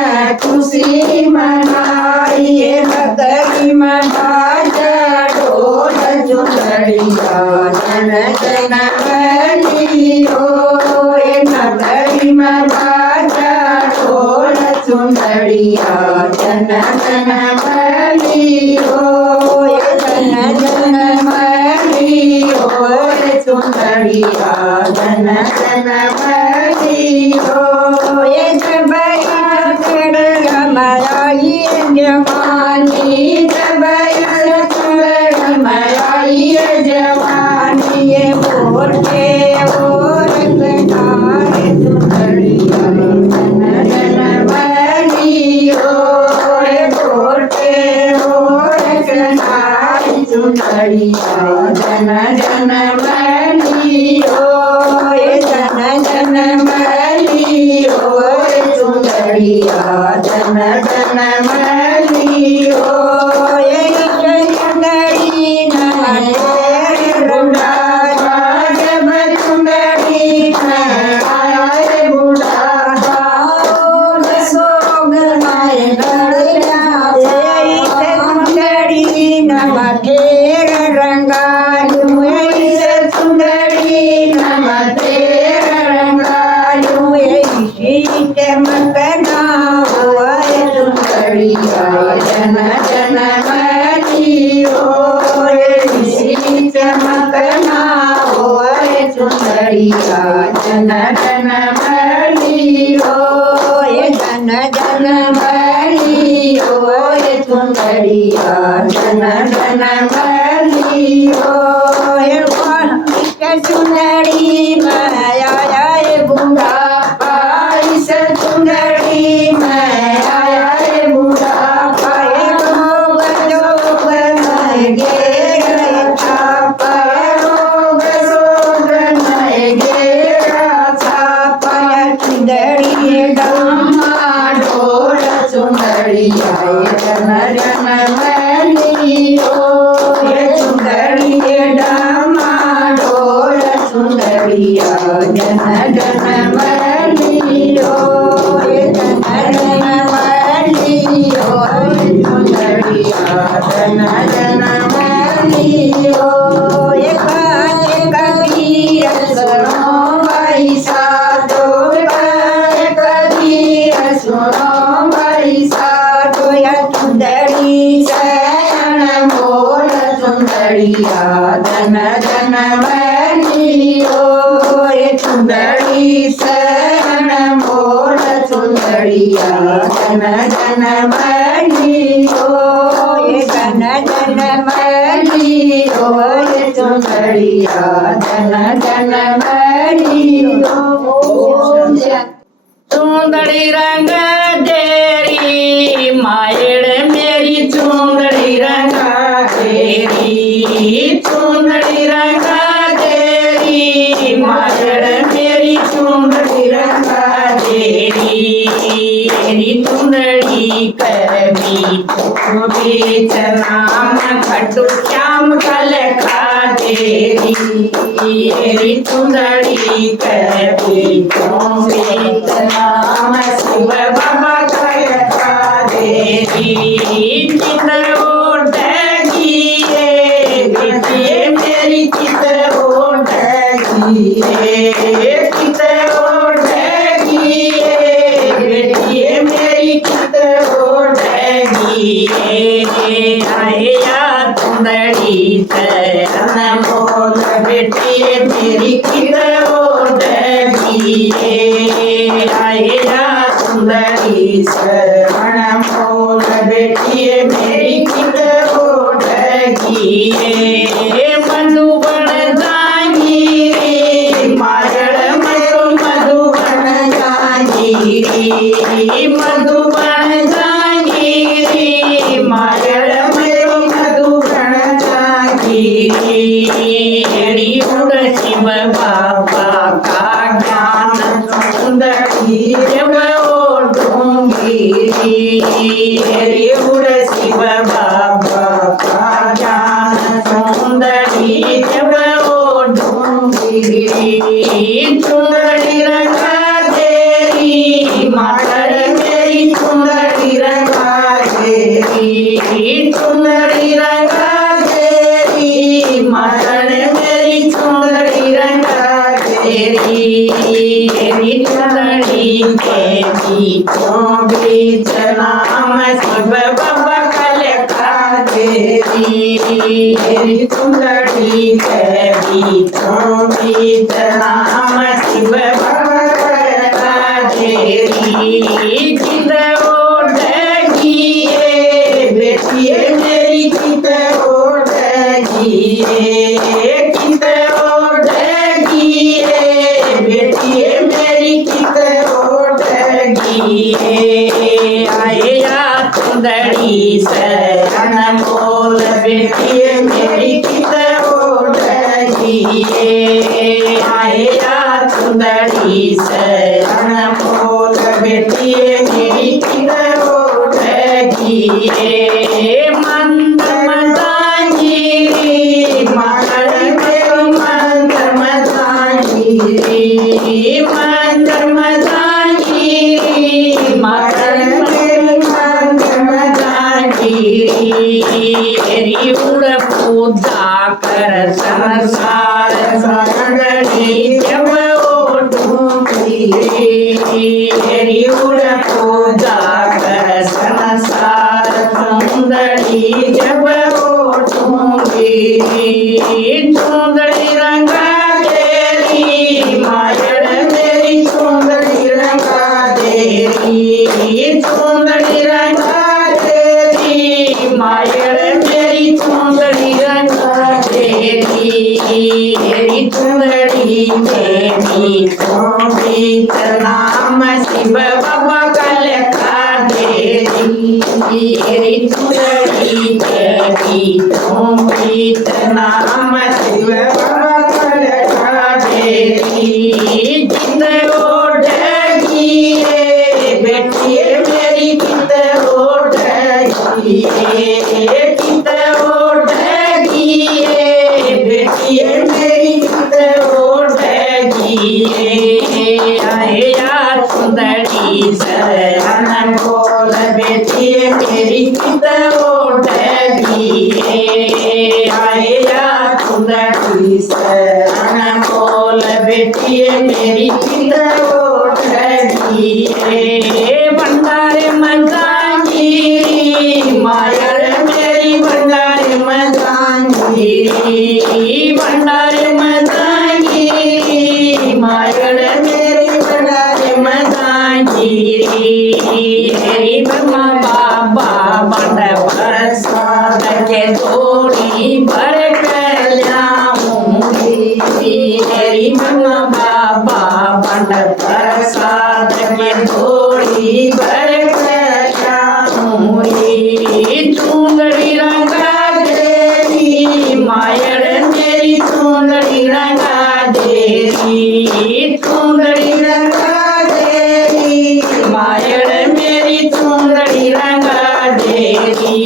खुशी मनाई ये नगरी मना ढोल चुंदड़िया जन जन मलियो ये नगरी मना ढोल चुंदड़िया जन जन मलियो ये जन जन मलियो ये चुंदड़िया जन जन मलियो ये जबया चढ़ रमाई जवानी जबया चढ़ रमाई जवानी ये बोलते और कनारे चुंदड़िया जन जन मलियो ये बोलते और कनारे चुंदड़िया जन जन मलियो ये जन जन मलियो ये चुंदड़िया जन जन मलियो ये चुंदड़ी नमस्ते बुढ़ा जब चुंदड़ी आए बुढ़ा सोग माए गड़िया चुंदड़ी नमस्ते रंगालू ऐसे चुंदड़ी नमस्ते रंगालू ऐसी चमकना हुआ चुंदड़िया जन जन मलियो ऐसी चमकना हुआ चुंदड़िया जन जन मलियो ये जन जन मलियो ये चुंदड़िया जन जन मलियो ये चुंदड़ी माया ये बूढ़ा इस चुंदड़ी माया ये बूढ़ा पाए रोग जोग न गेरा छापा रोग सोग न गेरा छापा चुंदड़ी डम्मा ढोल चुंदड़िया जन जन मलियो ये चुंदड़ी डम्मा ढोल चुंदड़िया जन जन मलियो ये जन जन मलियो ये चुंदड़िया जन जन मलियो ये काहे कबीर सुनो भाई साधो काहे कबीर सुनो भाई साधो या चुंदड़ी शरण मोल चुंदड़िया जन जन मलियो ये चुंदड़ी शरण मोल चुंदड़िया जन जन मलियो ये जन जन मलियो ये चुंदड़िया जन जन मलियो चुंदड़ी रंग तेरी मायड़ मेरी चुंदड़ी रंग तेरी चुंदड़ी रंग तेरी मायड़ मेरी चुंदड़ी रंग तेरी चुंदड़ी कभी बेचनाम खटू श्याम कल खा तेरी चुंदड़ी कभी बेचनाम शिव बाबा कल खा तेरी चित्र ओढ़गी बेटिए मेरी चित्र ओढ़गी चित्र ओढ़गी बेटिए मेरी चित्र ओढ़गी आए या चुंदड़ी शरण मोल बेटिए मेरी चित्र ओढ़गी आए या चुंदड़ी शरण मोल बेटिए मेरी चित्र ओढ़गी मधुबन जाएंगी रे मायड़ मधुबन जाएंगी रे मधुबन जाएंगी रे मायड़ मधुबन जाएंगी रे उड़ चुंदड़ी के बीचों बीच नाम शिव बाबा कलका देवी। मेरी चुंदड़ी के बीचों बीच नाम शिव बाबा कलका देवी। कित ओढ़गी ये बेटिए मेरी कित ओढ़गी ये, कित ओढ़गी ये बेटिए मेरी कित ओढ़गी ये। आए या चुंदड़ी शरण बोल बेटिए मेरी कित ओढ़गी ये। आए या चुंदड़ी शरण बोल बेटिए मेरी कित ओढ़गी ये। मंत्र मदांगी मकर मेरी मंत्र मदांगी, मंत्र मदांगी मकर मेरी मंत्र मदांगी। तेरी उड़ पूजा कर संसार संगड़ी जब ओढ़ूंगी। तेरी उड़ पूजा कर संसार सुंदरी जब ओढ़ूंगी। चुंदड़ी रंगा तेरी मायर मेरी चुंदड़ी रंगा तेरी, चुंदड़ी रंगा तेरी मायर मेरी चुंदड़ी रंगा तेरी। तेरी चुंदड़ी के बीचों बीच नाम शिव बाबा कलका देवी। तेरी चुंदड़ी के बीचों बीच नाम शिव बाबा कलका देवी। कित ओढ़गी ये बेटिए मेरी कित ओढ़गी ये, कित ओढ़गी ये बेटिए मेरी कित ओढ़गी ये। आए या चुंदड़ी शरण बोल बेटिए मेरी कित ओढ़गी ये। आए या चुंदड़ी शरण बोल बेटिए मेरी कित ओढ़गी ये। भंडारे मदांगी मायर मेरी भंडारे मदांगी, भंडारे मदांगी मायर मेरी भंडारे मदांगी। तेरी ब्रह्मा बाबा बंड प्रसाद के थोड़ी भर कल्याऊंगी। तेरी ब्रह्मा बाबा बंड प्रसाद के थोड़ी भर कल्याऊंगी। चुंदड़ी रंगा देवी मायर मेरी चुंदड़ी रंगा देवी, चुंदड़ी रंगा देवी मायर मेरी चुंदड़ी रंगा देवी।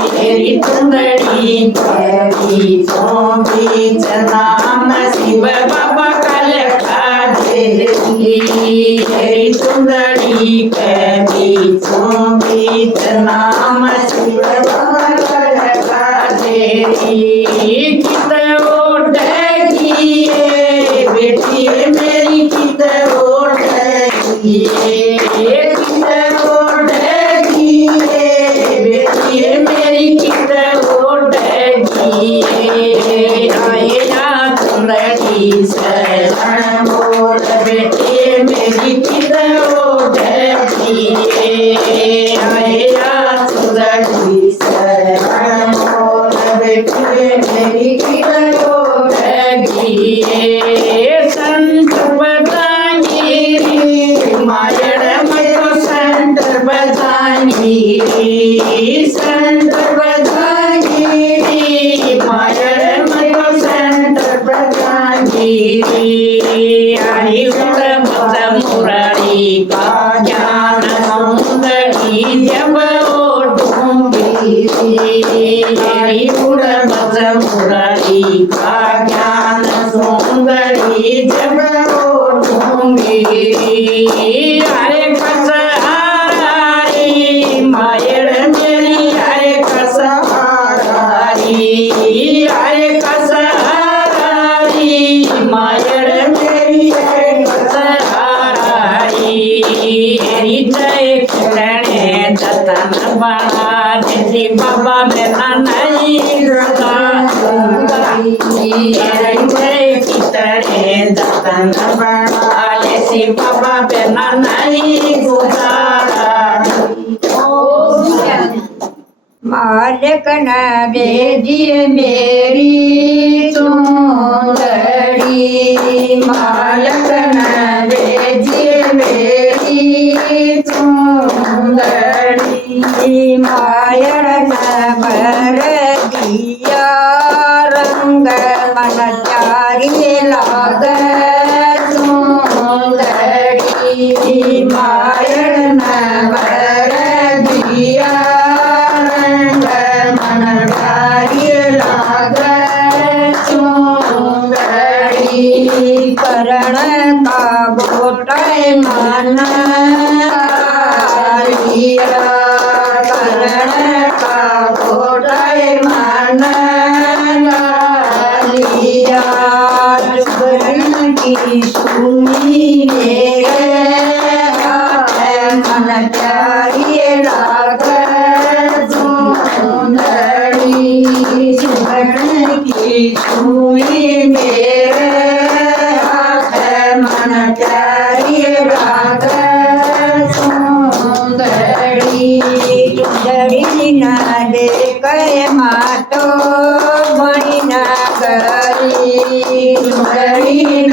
तेरी चुंदड़ी के बीचों बीच नाम शिव बाबा कलका देवी। तेरी चुंदड़ी के बीचों बीच नाम शिव बाबा कलका देवी। कित ओढ़गी ये बेटिए मेरी कित ओढ़गी ये, कित ओढ़गी ये बेटिए मेरी कित ओढ़गी ये। आए या चुंदड़ी शरण बोल बेटिए मेरी कित ओढ़गी ये। आए या चुंदड़ी शरण बोल बेटिए मेरी कित ओढ़गी ये। संत बजाएंगी मायर मैं संत बजाएंगी, संत बजाएंगी मायर मैं संत बजाएंगी। आई उड़ मत मुरारी का ज्ञान सुंदरी जब ओढ़ूंगी। आई उड़ मत मुरारी का ज्ञान सुंदरी जब ओढ़ूंगी। अरे कसहारी मायर मेरी अरे कसहारी, अरे कसहारी मायर मेरी अरे कसहारी। नहीं गुजारा मालिक न भेजिए मेरी सुंदरी मालिक न भेजिए मेरी सुंदरी मायर न भर दिया रंग मन चारी लाग सुंदरी मायर न भर दिया करण का गोटाय मन करण का गोटाय मन लिया सुगरण की सुनी मेरे मन प्यारी लाग सुंदरी सुगरण की सुनी मेरे मन प्यारी लाग सुंदरी सुंदरी न देख मातो बड़ी न गरी सुंदरी न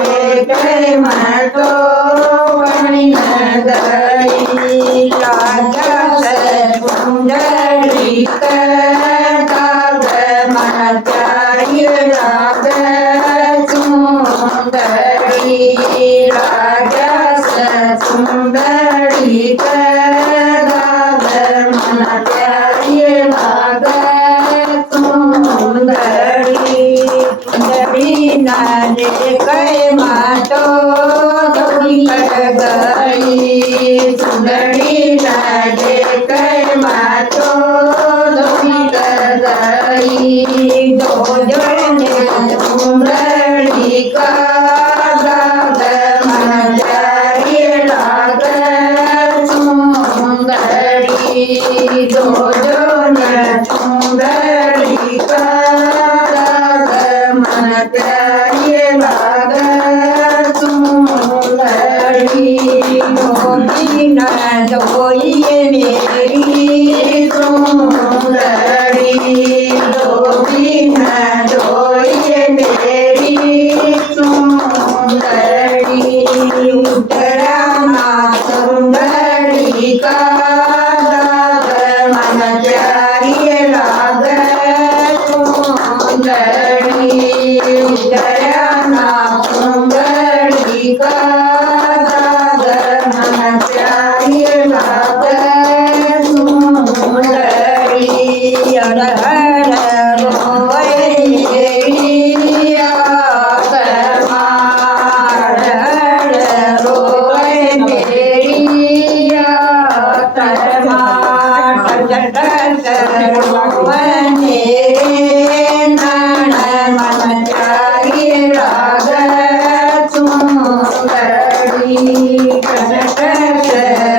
देख मातो बड़ी न गरी लाजा सुंदरी दाग मन प्यारी लाग सुंदरी राजा सुंदरी दाग मन प्यारी लाग सुंदरी सुंदरी न देख मातो दौड़ी गई सुंदरी न देख मातो दौड़ी गई दो जन सुंदरी का दाग मन प्यारी लाग सुंदरी दो जन सुंदरी का दाग मन प्यारी लाग सुंदरी धोती न धोइए मेरी सुंदरी धोती न धोइए मेरी सुंदरी उतरा ना सुंदरी का दाग मन प्यारी लाग सुंदरी उतरा ना सुंदरी का दाग मन प्यारी लाग सुंदरी हर हर रोए मेरी आत्मा हर हर रोए मेरी आत्मा टट रोए मेरे नैन मन प्यारी लाग सुंदरी टट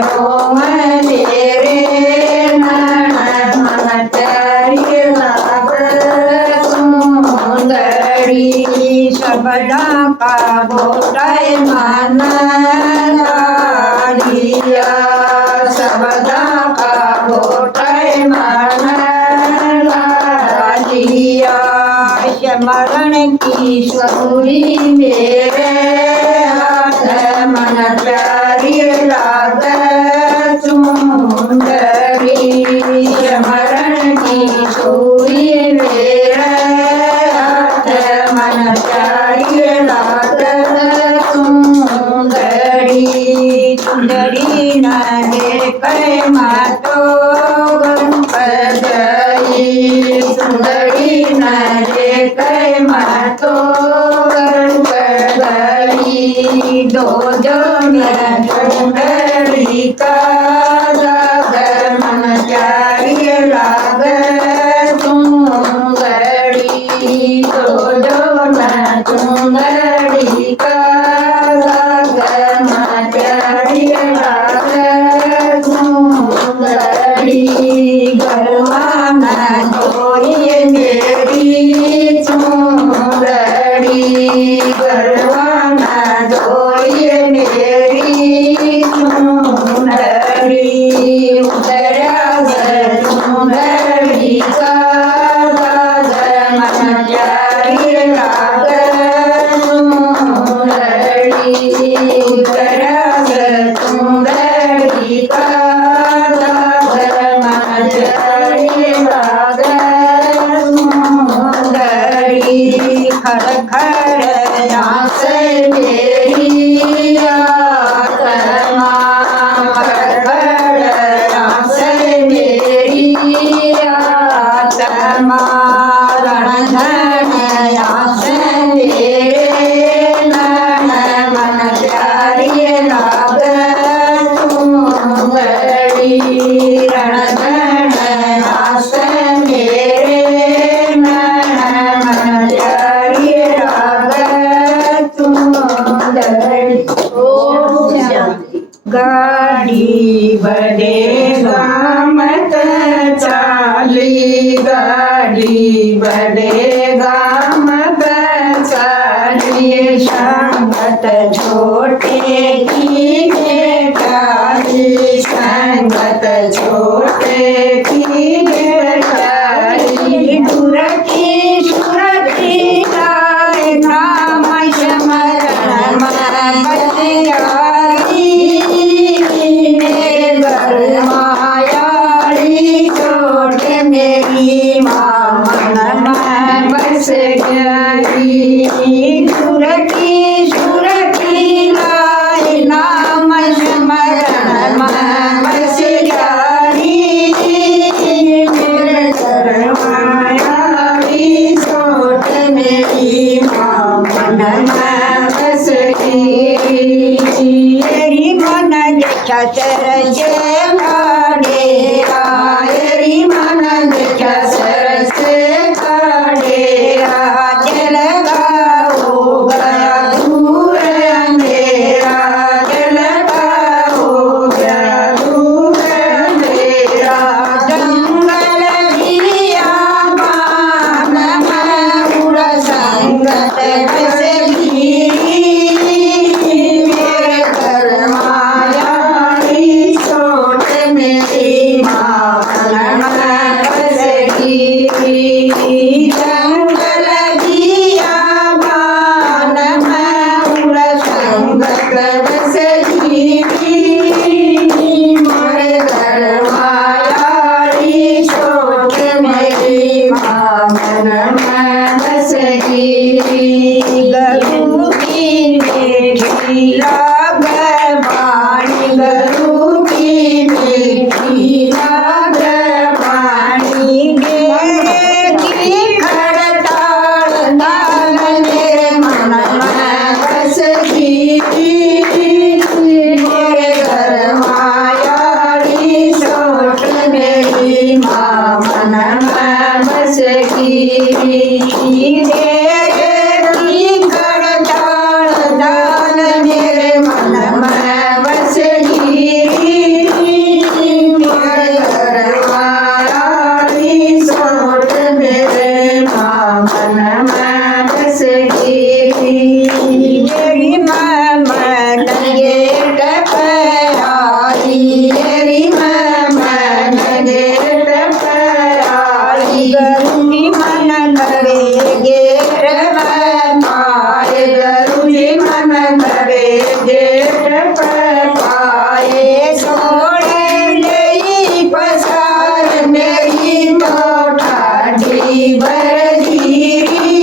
रोए मेरे नैन मन प्यारी लाग सुंदरी सबदा का गोटाय मन लालिया सबदा का गोटाय मन लालिया स्मरण की सूरी मेरे हाथ मन प्यारी लाग सुंदरी स्मरण की सूरी मेरे हाथ मन प्यारी लाग सुंदरी सुंदरी न देख मातो गई सुंदरी न देख मातो गई दो जन सुंदरी का दाग मन प्यारी लाग सुंदरी दो जन सुंदरी का दाग मन प्यारी लाग सुंदरी गाड़ी बढ़ेगा मत चाली, गाड़ी बढ़ेगा मत चाली, संगत छोटे की बेटारी, संगत छोटे की बेटारी, दूर की सुरती लाए नाम स्मरण मन बलियारी, मेरे घर मायारी चोट मेरी माँ मन में बस गई, दूर की सुरती लाए नाम स्मरण मन बस गई, मेरे घर मायारी चोट मेरी माँ मन में बस गई, तेरी मन देखा सरस काढ़ेरा, तेरी मन देखा सरस काढ़ेरा, जलगा हो गया दूर अंधेरा, जलगा हो गया दूर अंधेरा, जंगल दिया बान में उड़ा संगत बसगी, मेरे घर मायारी चोट मेरी माँ मन में बसगी, जंगल दिया बान में उड़ा संगत बसगी, मेरे घर मायारी चोट मेरी माँ मन में बसगी, गरु की मीठी लाग वाणी, गरु की मीठी लाग वाणी, मेरे की खड़ताल नाल मेरे मन में बसगी, मेरे घर मायारी चोट मेरी माँ मन में बसगी, मेरे की खड़ताल नाल मेरे मन में बसगी, मेरे घर मायारी चोट मेरे माँ मन में बसगी, मेरी माँ मन गेट पर आई, मेरी माँ मन गेट पर आई, गरुड़ी मन लगे गेट पर पाए, गरुड़ी मन लगे गेट पर पाए, सोने लई पसार मेरी मोठाडी बरजीरी,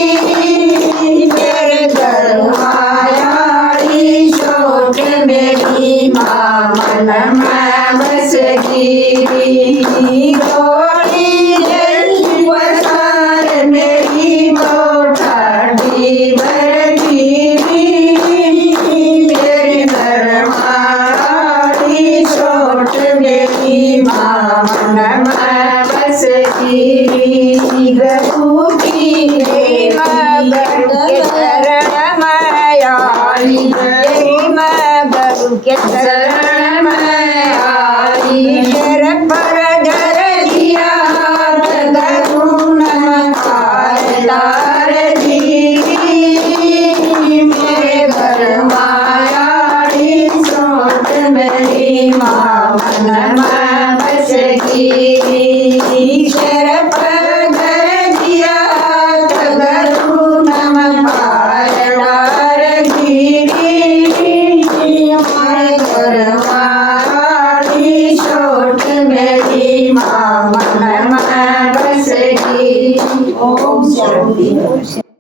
मेरे घर मायारी चोट मेरी माँ मन में बसगी, थोड़ी लई पसार मेरी मोठाडी बरजीरी, मेरे घर मायारी चोट मेरी माँ मन में बसगी, गरु की मगर के शरण में आई, तेरी मगर के शरण